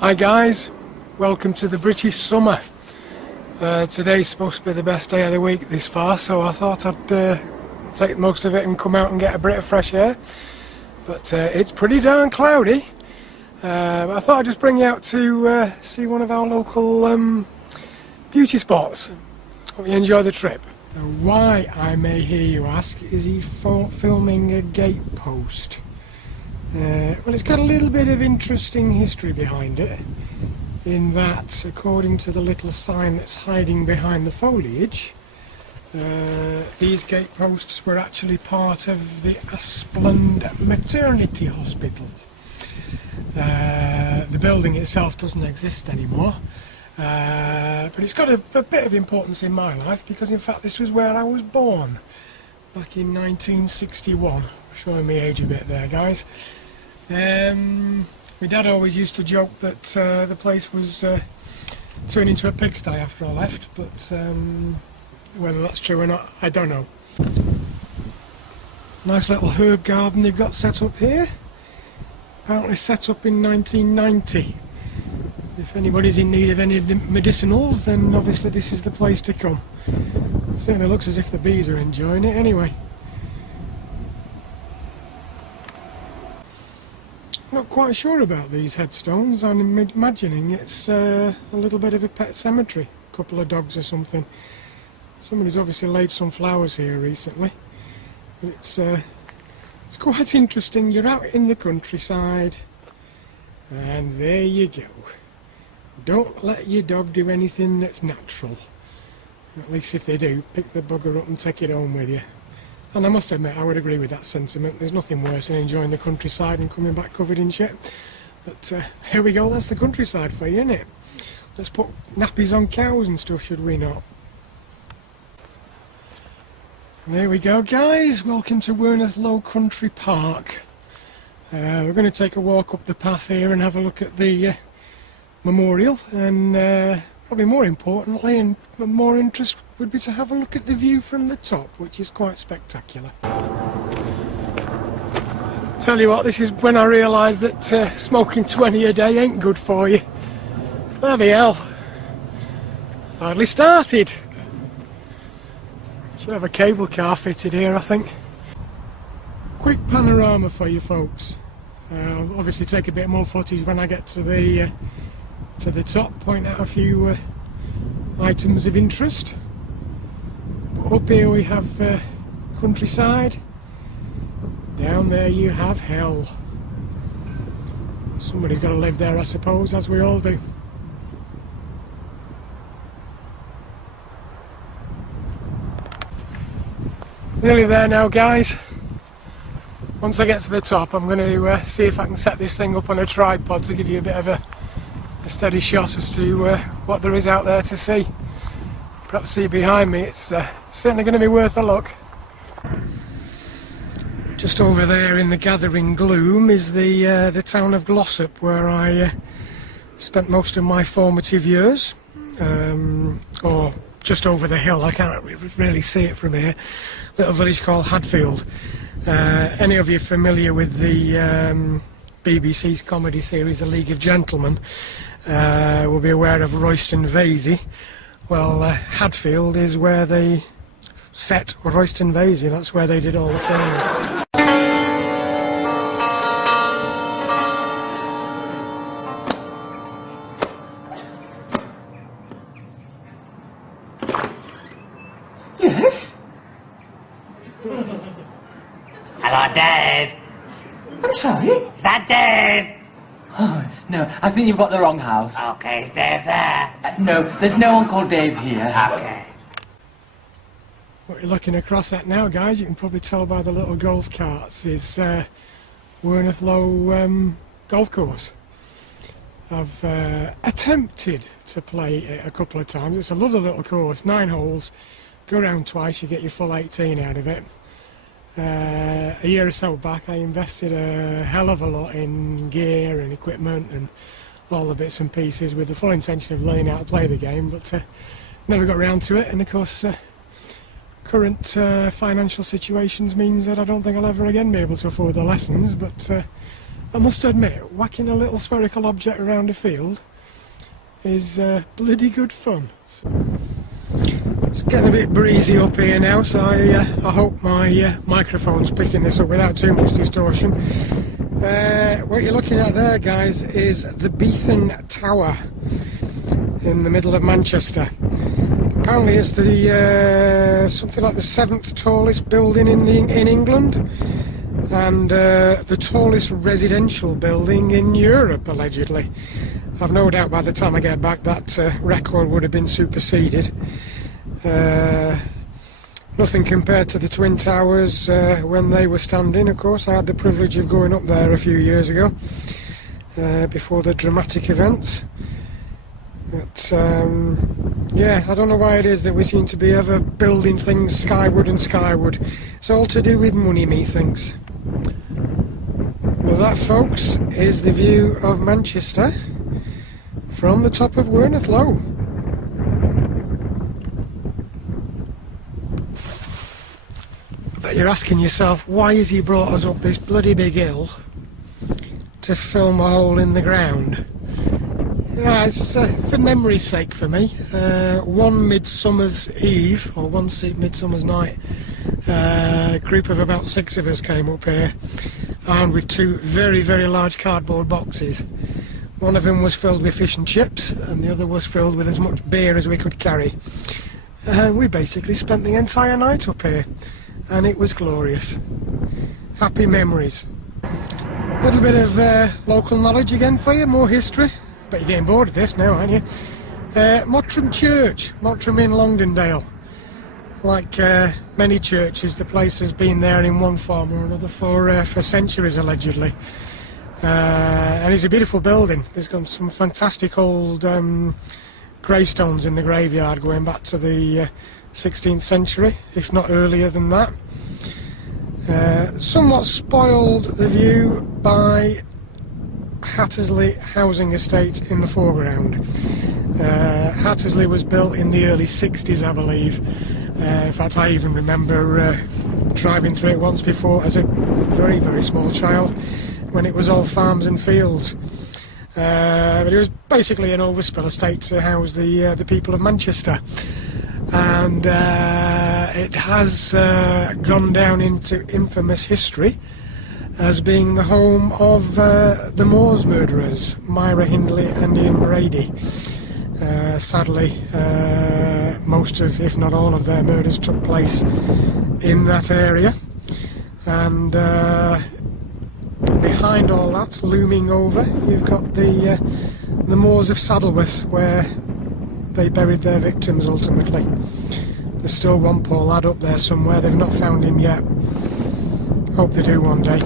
Hi guys, welcome to the British summer. Today's supposed to be the best day of the week this far, so I thought I'd take most of it and come out and get a bit of fresh air. But it's pretty darn cloudy. But I thought I'd just bring you out to see one of our local beauty spots. Hope you enjoy the trip. Now, why, I may hear you ask, is he filming a gate post? Well, it's got a little bit of interesting history behind it, in that, according to the little sign that's hiding behind the foliage, these gate posts were actually part of the Aspland Maternity Hospital. The building itself doesn't exist anymore, but it's got a bit of importance in my life, because in fact this was where I was born, back in 1961. Showing my age a bit there, guys. My dad always used to joke that the place was turned into a pigsty after I left, but whether that's true or not, I don't know. Nice little herb garden they've got set up here. Apparently set up in 1990. If anybody's in need of any medicinals, then obviously this is the place to come. It certainly looks as if the bees are enjoying it anyway. Not quite sure about these headstones. I'm imagining it's a little bit of a pet cemetery, a couple of dogs or something. Somebody's obviously laid some flowers here recently. But it's quite interesting. You're out in the countryside, and there you go. Don't let your dog do anything that's natural. At least if they do, pick the bugger up and take it home with you. And I must admit, I would agree with that sentiment. There's nothing worse than enjoying the countryside and coming back covered in shit. But here we go, that's the countryside for you, isn't it? Let's put nappies on cows and stuff, should we not? There we go, guys. Welcome to Werneth Low Country Park. We're going to take a walk up the path here and have a look at the memorial. And probably more importantly and more interest would be to have a look at the view from the top, which is quite spectacular. Tell you what, this is when I realised that smoking 20 a day ain't good for you. Bloody hell. Hardly started. Should have a cable car fitted here, I think. Quick panorama for you folks. I'll obviously take a bit more footage when I get to the top, point out a few items of interest. But up here we have countryside. Down there you have hell. Somebody's got to live there, I suppose, as we all do. Nearly there now, guys. Once I get to the top, I'm going to see if I can set this thing up on a tripod to give you a bit of a steady shot as to what there is out there to see. Perhaps see behind me. It's certainly going to be worth a look. Just over there in the gathering gloom is the town of Glossop, where I spent most of my formative years, or just over the hill. I can't really see it from here. Little village called Hadfield. Any of you familiar with the BBC comedy series A League of Gentlemen will be aware of Royston Vasey. Well, Hadfield is where they set Royston Vasey. That's where they did all the filming. Yes? Hello, Dave. I'm sorry? Is that Dave? Oh, no, I think you've got the wrong house. Okay, is Dave there? No, there's no one called Dave here. Okay. What you're looking across at now, guys, you can probably tell by the little golf carts, is Werneth Low golf course. I've attempted to play it a couple of times. It's a lovely little course, 9 holes. Go around twice, you get your full 18 out of it. A year or so back I invested a hell of a lot in gear and equipment and all the bits and pieces with the full intention of learning how to play the game, but never got round to it, and of course current financial situations means that I don't think I'll ever again be able to afford the lessons, but I must admit, whacking a little spherical object around a field is bloody good fun. It's getting a bit breezy up here now, so I hope my microphone's picking this up without too much distortion. What you're looking at there, guys, is the Beetham Tower in the middle of Manchester. Apparently it's the something like the 7th tallest building in England, and the tallest residential building in Europe, allegedly. I've no doubt by the time I get back that record would have been superseded. Nothing compared to the Twin Towers when they were standing. Of course, I had the privilege of going up there a few years ago before the dramatic events. But yeah, I don't know why it is that we seem to be ever building things skyward and skyward. It's all to do with money, methinks. Well, that, folks, is the view of Manchester from the top of Werneth Low. But you're asking yourself, why has he brought us up this bloody big hill to film a hole in the ground? Yeah, it's for memory's sake for me. One Midsummer's Eve, or one Midsummer's Night, a group of about 6 of us came up here, armed with 2 very, very large cardboard boxes. One of them was filled with fish and chips, and the other was filled with as much beer as we could carry. We basically spent the entire night up here, and it was glorious. Happy memories. A little bit of local knowledge again for you, more history. Bet you're getting bored of this now, aren't you? Mottram Church, Mottram in Longdendale. Like many churches, the place has been there in one form or another for centuries, allegedly. And it's a beautiful building. There's got some fantastic old gravestones in the graveyard going back to the 16th century, if not earlier than that. Somewhat spoiled the view by Hattersley housing estate in the foreground. Hattersley was built in the early 60s, I believe. In fact, I even remember driving through it once before as a very, very small child, when it was all farms and fields. But it was basically an overspill estate to house the people of Manchester. And it has gone down into infamous history as being the home of the Moors murderers, Myra Hindley and Ian Brady. Sadly, most of, if not all of their murders took place in that area. And behind all that, looming over, you've got the Moors of Saddleworth, where they buried their victims ultimately. There's still one poor lad up there somewhere, they've not found him yet. Hope they do one day.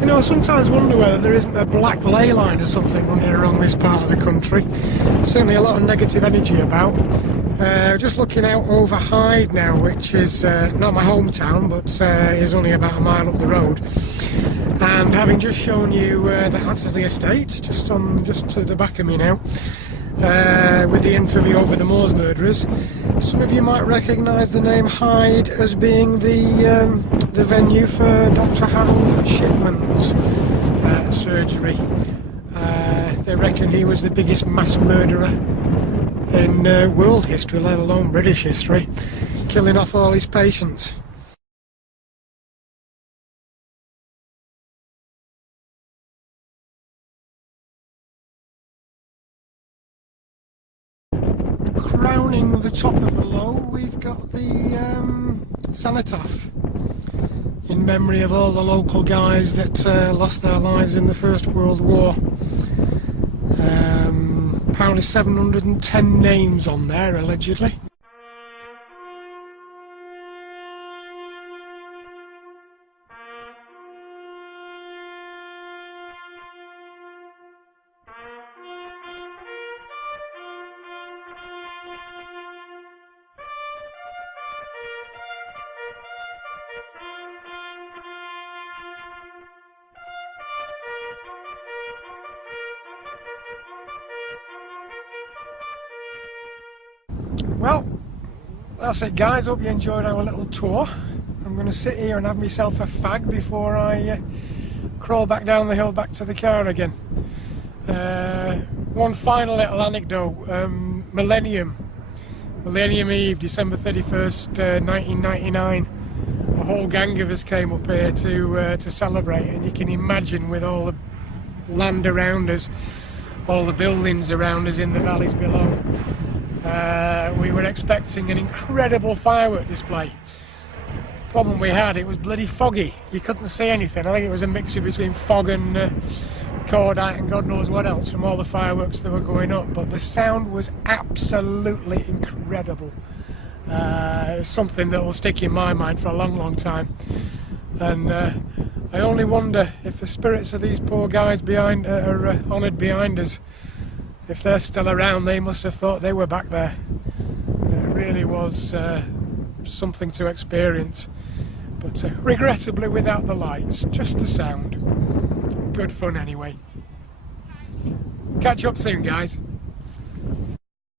You know, I sometimes wonder whether there isn't a black ley line or something running along this part of the country. Certainly a lot of negative energy about. Just looking out over Hyde now, which is not my hometown, but is only about a mile up the road. And having just shown you the Hattersley estate, just to the back of me now, with the infamy over the Moors murderers, some of you might recognise the name Hyde as being the venue for Dr. Harold Shipman's surgery. They reckon he was the biggest mass murderer in world history, let alone British history, killing off all his patients. Crowning the top of the low, we've got the cenotaph in memory of all the local guys that lost their lives in the First World War. Apparently 710 names on there, allegedly. Well, that's it guys, hope you enjoyed our little tour I'm going to sit here and have myself a fag before I crawl back down the hill back to the car again. One final little anecdote. Millennium Eve, December 31st, 1999. A whole gang of us came up here to celebrate, and you can imagine with all the land around us, all the buildings around us in the valleys below, we were expecting an incredible firework display. Problem we had, it was bloody foggy. You couldn't see anything. I think it was a mixture between fog and cordite and God knows what else from all the fireworks that were going up, but the sound was absolutely incredible. It's something that will stick in my mind for a long time, and I only wonder if the spirits of these poor guys behind are honoured behind us. If they're still around, they must have thought they were back there. It really was something to experience, but regrettably without the lights, just the sound. Good fun anyway. Catch up soon, guys.